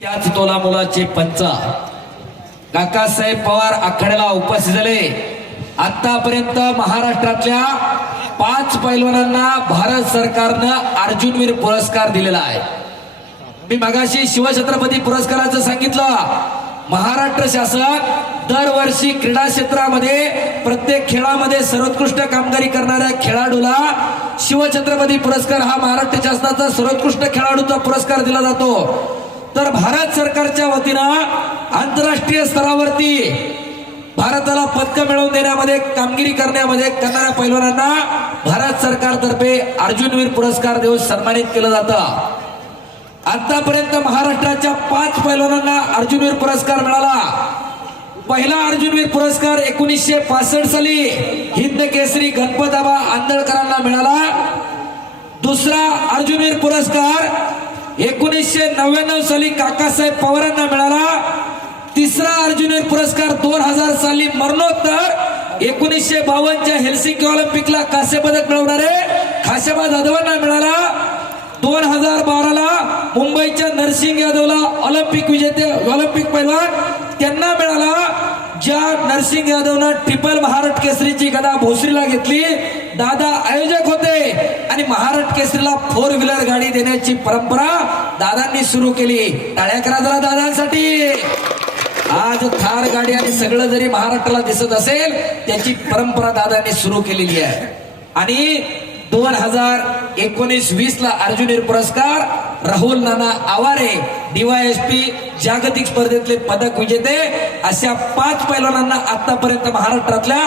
त्याच तोला मुलाचे पंच काकासाहेब पवार आखाड्याला उपस्थित झाले। आतापर्यंत महाराष्ट्रातल्या 5 पैलवानांना भारत सरकारनं अर्जुनवीर पुरस्कार दिलेला आहे। मी मगाशी शिवछत्रपती पुरस्काराचं सांगितलं। महाराष्ट्र शासन दरवर्षी क्रीडा क्षेत्रामध्ये प्रत्येक खेळामध्ये सर्वोत्कृष्ट कामगिरी करणाऱ्या खेळाडूला शिवछत्रपती पुरस्कार हा महाराष्ट्र शासनाचा सर्वोत्कृष्ट खेळाडूचा पुरस्कार दिला जातो। तर भारत सरकारच्या वतीनं आंतरराष्ट्रीय स्तरावरती भारताला पदक मिळवून देण्यामध्ये कामगिरी करण्यामध्ये करणाऱ्या पैलवानांना भारत सरकारतर्फे अर्जुनवीर पुरस्कार देऊन सन्मानित केलं जातं। आतापर्यंत महाराष्ट्राच्या 5 पैलवानांना अर्जुनवीर पुरस्कार मिळाला। पहिला अर्जुनवीर पुरस्कार 1965 साली हिंद केसरी गणपतआबा आंदळकरांना मिळाला। दुसरा अर्जुनवीर पुरस्कार 1999 साली काकासाहेब पवारांना मिळाला। तिसरा अर्जुनवीर पुरस्कार 2000 साली मरणोत्तर 1952च्या हेल्सिंकी ऑलिम्पिकला कांस्य पदक मिळवणारे खाशाबा जाधवांना मिळाला। 2012 ला मुंबईच्या नरसिंग यादवला ऑलिम्पिक विजेते ऑलिम्पिक पैलवान त्यांना मिळाला। ज्या नरसिंग यादवनं ट्रिपल महाराष्ट्र केसरीची गदा भोसरीला घेतली, दादा आयोजक होते आणि महाराष्ट्र केसरीला 4 व्हीलर गाडी देण्याची परंपरा दादांनी सुरू केली। टाळ्या करा जरा दादांसाठी। आज थार गाडी आणि सगळं जरी महाराष्ट्राला दिसत असेल त्याची परंपरा दादांनी सुरू केलेली आहे। आणि 2019-20 ला अर्जुनवीर पुरस्कार राहुल नाना आवारे DYSP जागतिक स्पर्धेतले पदक विजेते अशा 5 पैलवानांना आतापर्यंत महाराष्ट्रातल्या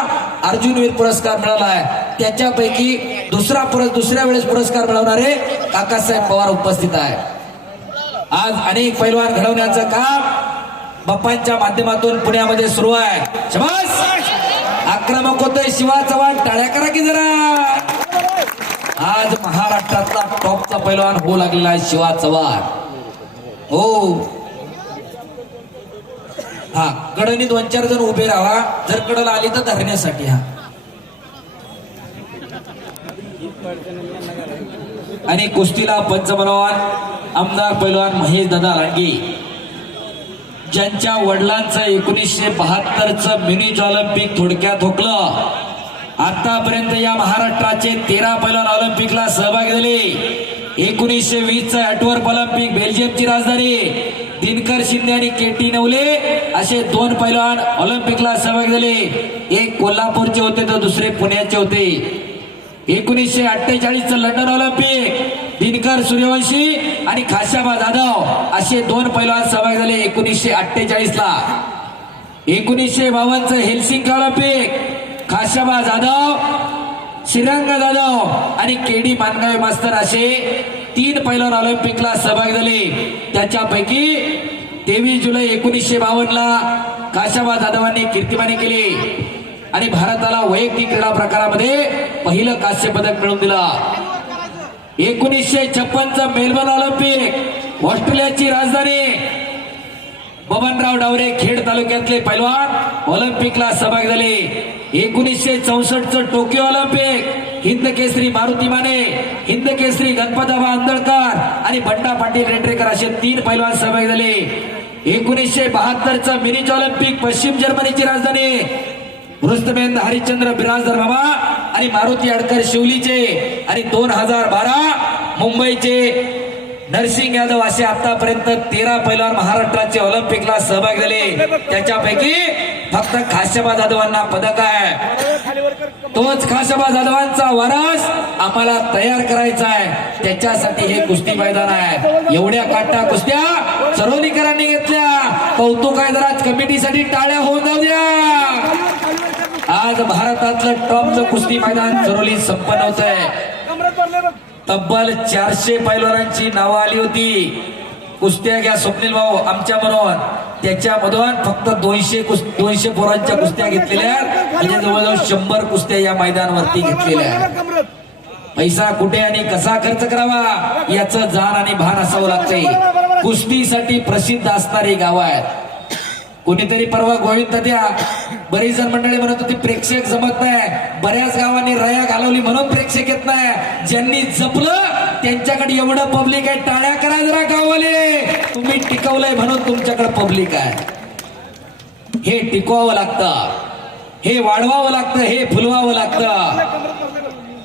अर्जुनवीर पुरस्कार मिळाला आहे। त्याच्यापैकी दुसऱ्या वेळेस पुरस्कार मिळवणारे काकासाहेब पवार उपस्थित आहे। आज अनेक पैलवान घडवण्याचं काम बाप्पांच्या माध्यमातून पुण्यामध्ये सुरू आहे। शाबास, आक्रमक होतोय शिवा चव्हाण, टाळ्या करा की जरा। आज महाराष्ट्रातला टॉपचा पैलवान होऊ लागलेला आहे शिवा चव्हाण। हो हा, कडनी 2-4 जण उभे राहा, जर कडला आली तर धरण्यासाठी। हा, आणि कुस्तीला पंचमनवान आमदार पैलवान महेश दादा लांडगे ज्यांच्या वडिलांचं 1972चं म्युनिच ऑलिम्पिक थोडक्यात हुकलं। आतापर्यंत या महाराष्ट्राचे 13 पैलवान ऑलिम्पिकला सहभागी झाले। 1920चं ॲटवर्प ऑलिम्पिक बेल्जियमची राजधानी दिनकर शिंदे आणि KT नवले असे 2 पैलवान ऑलिम्पिकला सहभागी झाले। एक कोल्हापूरचे होते तर दुसरे पुण्याचे होते। 1948चं लंडन ऑलिम्पिक दिनकर सूर्यवंशी आणि खाशाबा जाधव असे 2 पैलवान सहभागी झाले 1948 ला। 1952चं हेल्सिंकी ऑलिम्पिक खाशाबा जाधव, श्रीरंग जाधव आणि KD मानगावे मास्तर असे 3 पैलवान ऑलिम्पिकला सहभागी झाले। त्याच्यापैकी 23 जुलै 1952 ला खाशाबा जाधवांनी कीर्तिमानी केली आणि भारताला वैयक्तिक क्रीडा प्रकारामध्ये पहिलं कांस्य पदक मिळवून दिलं। 1956चं मेलबर्न ऑलिम्पिक ऑस्ट्रेलियाची राजधानी बबनराव डावरे खेड तालुक्यातले पैलवान ऑलिम्पिकला सहभागी झाले। 1964चं टोकियो ऑलिम्पिक हिंद केसरी मारुती माने, हिंद केसरी गणपतआबा आंदळकर आणि बंडा पाटील रेटरेकर असे 3 पैलवान सहभागी झाले। 1972चं म्युनिच ऑलिम्पिक पश्चिम जर्मनीची राजधानी रुस्तमेंद हरिश्चंद्र बिराजदार बाबा आणि मारुती आडकर शिवलीचे आणि 2012 मुंबईचे नरसिंग यादव असे आतापर्यंत 13 पैलवान महाराष्ट्राचे ऑलिम्पिकला सहभागी झाले। त्याच्यापैकी फक्त खाशाबा जाधवांना पदक आहे। तोच खाशाबा जाधवांचा वारस आम्हाला तयार करायचा आहे, त्याच्यासाठी हे कुस्ती मैदान आहे। एवढ्या काटा कुस्त्या चरोलीकरांनी घेतल्या, कौतुक आहे। जरा कमिटीसाठी टाळ्या होऊन जाऊ द्या। आज भारतातलं टॉपचं कुस्ती मैदान चरोली संपन्न होत आहे। तब्बल 400 पैलवानांची नावं आली होती। कुस्त्या घ्या स्वप्नील भाऊ आमच्या बरोबर, त्याच्यामधून फक्त 200 पोरांच्या कुस्त्या घेतलेल्या, म्हणजे जवळजवळ 100 कुस्त्या या मैदानावरती घेतलेल्या। पैसा कुठे आणि कसा खर्च करावा याचं जाण आणि भान असावं लागतंय। कुस्तीसाठी प्रसिद्ध असणारी गावं आहेत। कोणीतरी परवा गोविंद द्या बरीच जण मंडळी म्हणत होती प्रेक्षक जमत नाही, बऱ्याच गावांनी रया घालवली म्हणून प्रेक्षक येत नाही। ज्यांनी जपलं त्यांच्याकडे एवढं पब्लिक आहे, टाळ्या करा जरा गाववाले। तुम्ही टिकवलंय म्हणून तुमच्याकडे पब्लिक आहे. हे टिकवावं लागतं, हे वाढवावं लागतं, हे फुलवावं लागतं.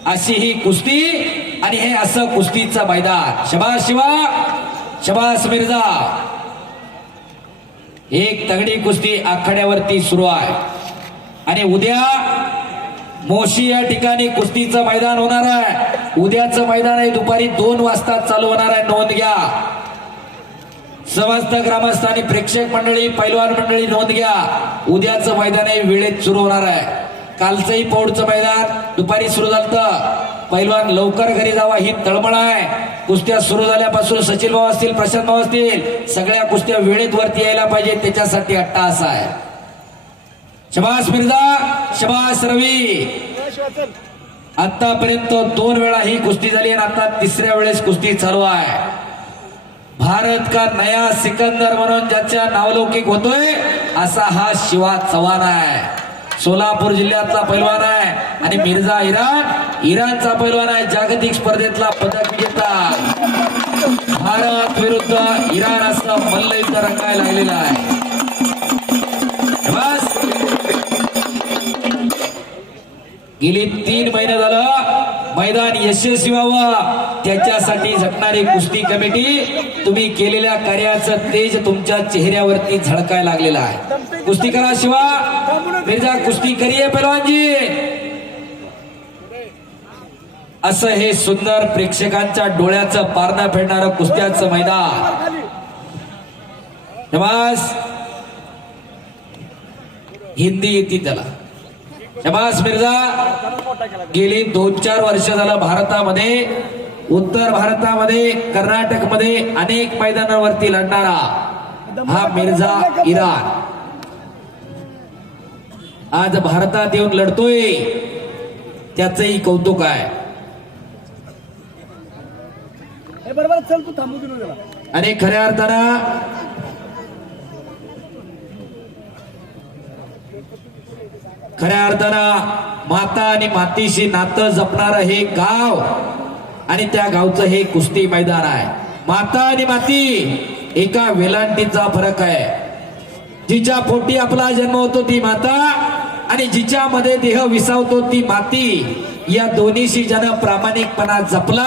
अशी ही कुस्ती आणि हे असं कुस्तीचं मैदान. शबास शिवा, शबास मिर्झा. एक तगडी कुस्ती आखाड्यावरती सुरू आहे आणि उद्या मोशी या ठिकाणी कुस्तीचं मैदान होणार आहे. उद्याचं मैदान आहे दुपारी 2 वाजता चालू होणार आहे. नोंद घ्या समस्त ग्रामस्थ आणि प्रेक्षक मंडळी, पैलवान मंडळी नोंद घ्या. उद्याचं मैदान आहे वेळेत सुरू होणार आहे. कालचंही पौडचं मैदान दुपारी सुरू झालं. पैलवान लवकर घरी जावा ही तळमळ आहे. कुस्त्या सुरू झाल्यापासून सचिन भाऊ असतील, प्रशांत भाऊ असतील, सगळ्या कुस्त्या वेळेत वरती यायला पाहिजे, त्याच्यासाठी अट्टाहास आहे. शबास मिर्झा, शबास रवी. आतापर्यंत 2 वेळा ही कुस्ती झाली आणि आता 3ऱ्या वेळेस कुस्ती चालू आहे. भारत का नया सिकंदर म्हणून ज्याच्या नावलौकिक होतोय असा हा शिवा चव्हाण आहे. सोलापूर जिल्ह्यातला पैलवान आहे आणि मिर्झा इराणचा पैलवान आहे. जागतिक स्पर्धेतला पदक विजेता. भारत विरुद्ध इराण असं मल्लयुद्ध रंगायला लागलेलं आहे. बस गेली 3 महिने झालं मैदान यशस्वी व्हावं त्याच्यासाठी झटणारी कुस्ती कमिटी, तुम्ही केलेल्या कार्याचं तेज तुमच्या चेहऱ्यावरती झळकायला लागलेलं आहे. कुस्ती करा शिवा मिर्झा, कुस्ती करिये पहलवानजी. असं हे सुंदर प्रेक्षकांच्या डोळ्याचं पारणं फेडणारं कुस्त्याचं मैदान. शबास, हिंदी येते त्याला. शबास मिर्झा. गेली 2-4 वर्ष झालं भारतामध्ये, उत्तर भारतामध्ये, कर्नाटकमध्ये अनेक मैदानावरती लढणारा हा मिर्झा इराण आज भारतात येऊन लढतोय, त्याचंही कौतुक आहे. आणि खऱ्या अर्थानं माता आणि मातीशी नातं जपणारं हे गाव आणि त्या गावचं हे कुस्ती मैदान आहे. माता आणि माती एका वेलांटीचा फरक आहे. जिच्या पोटी आपला जन्म होतो ती माता आणि जिच्यामध्ये देह विसावतो ती माती. या दोन्हीशी ज्यानं प्रामाणिकपणा जपला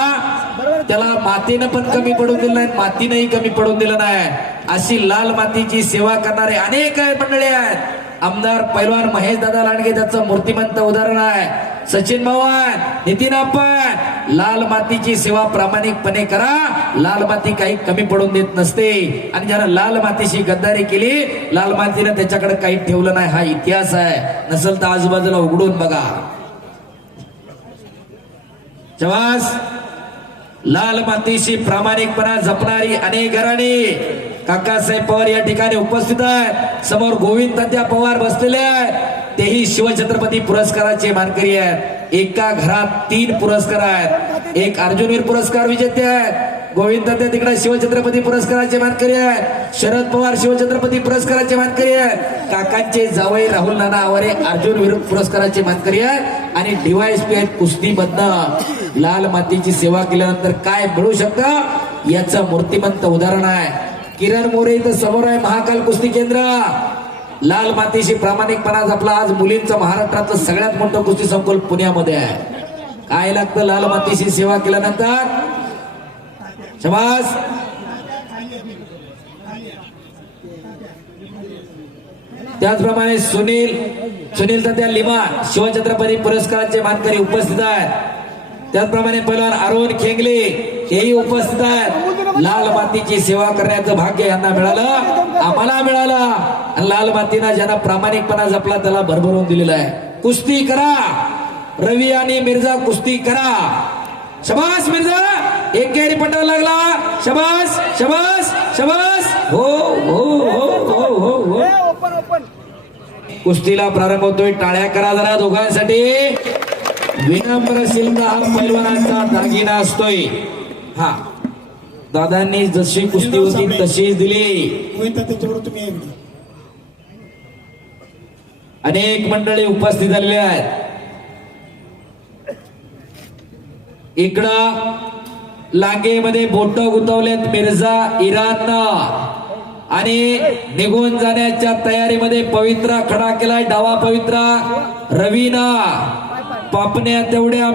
त्याला मातीनं पण कमी पडून दिलं नाही, मातीनंही कमी पडून दिलं नाही. अशी लाल मातीची सेवा करणारे अनेक मंडळी आहेत. आमदार पैलवान महेश दादा लांडगे त्याचं मूर्तिमंत उदाहरण आहे. सचिन भवन, नितीन आपण, लाल मातीची सेवा प्रामाणिकपणे करा. लाल माती काही कमी पडून देत नसते आणि ज्यानं लाल मातीशी गद्दारी केली, लाल मातीनं त्याच्याकडे काही ठेवलं नाही. हा इतिहास आहे. नसेल तर आजूबाजूला उघडून बघा. शबास. लाल मातीशी प्रामाणिकपणा जपणारी अनेक घराणी. काकासाहेब पवार या ठिकाणी उपस्थित आहेत. समोर गोविंद तात्या पवार बसलेले आहेत, तेही शिवछत्रपती पुरस्काराचे मानकरी आहेत. एका घरात 3 पुरस्कार आहेत. एक अर्जुनवीर पुरस्कार विजेते आहेत. गोविंद तात्या तिकडे शिवछत्रपती पुरस्काराचे मानकरी आहेत. शरद पवार शिवछत्रपती पुरस्काराचे मानकरी आहेत. काकांचे जावई राहुल नाना आवारे अर्जुनवीर पुरस्काराचे मानकरी आहेत. आणि डीवायएसपी आहेत कुस्तीमधनं. लाल मातीची सेवा केल्यानंतर काय मिळू शकतं याचं मूर्तिमंत उदाहरण आहे. किरण मोरे इथं समोर आहे. महाकाल कुस्ती केंद्र. लाल मातीशी प्रामाणिकपणा जपला. आज मुलींचं महाराष्ट्रातलं सगळ्यात मोठं कुस्ती संकुल पुण्यामध्ये आहे. काय लागतं लाल मातीशी सेवा केल्यानंतर? शबास. त्याचप्रमाणे सुनील तात्या लिमा शिवछत्रपती पुरस्काराचे मानकरी उपस्थित आहेत. त्याचप्रमाणे पैलवान अरुण खेंगले हेही उपस्थित आहेत. लाल मातीची सेवा करण्याचं भाग्य यांना मिळालं, आम्हाला मिळालं. आणि लाल मातीनं ज्यांना प्रामाणिकपणा जपला त्याला भरभरून दिलेला आहे. कुस्ती करा रवी आणि मिर्झा, कुस्ती करा. शबास मिर्झा. एक गैरी पटायला लागला. शबास शबास शबास. हो हो हो हो हो हो. कुस्तीला प्रारंभ होतोय. टाळ्या करा जरा दोघांसाठी. विनम्रशीलता हा पैलवानांचा दागिना असतोय. हा दादांनी जशी कुस्ती होती तशीच दिली. अनेक मंडळी उपस्थित झालेली आहेत. इकडं लांगेमध्ये बोट गुंतवलेत मिर्झा इराणनं आणि निघून जाण्याच्या तयारीमध्ये पवित्रा खडा केलाय डावा पवित्रा रवीना पापण्या तेवढ्या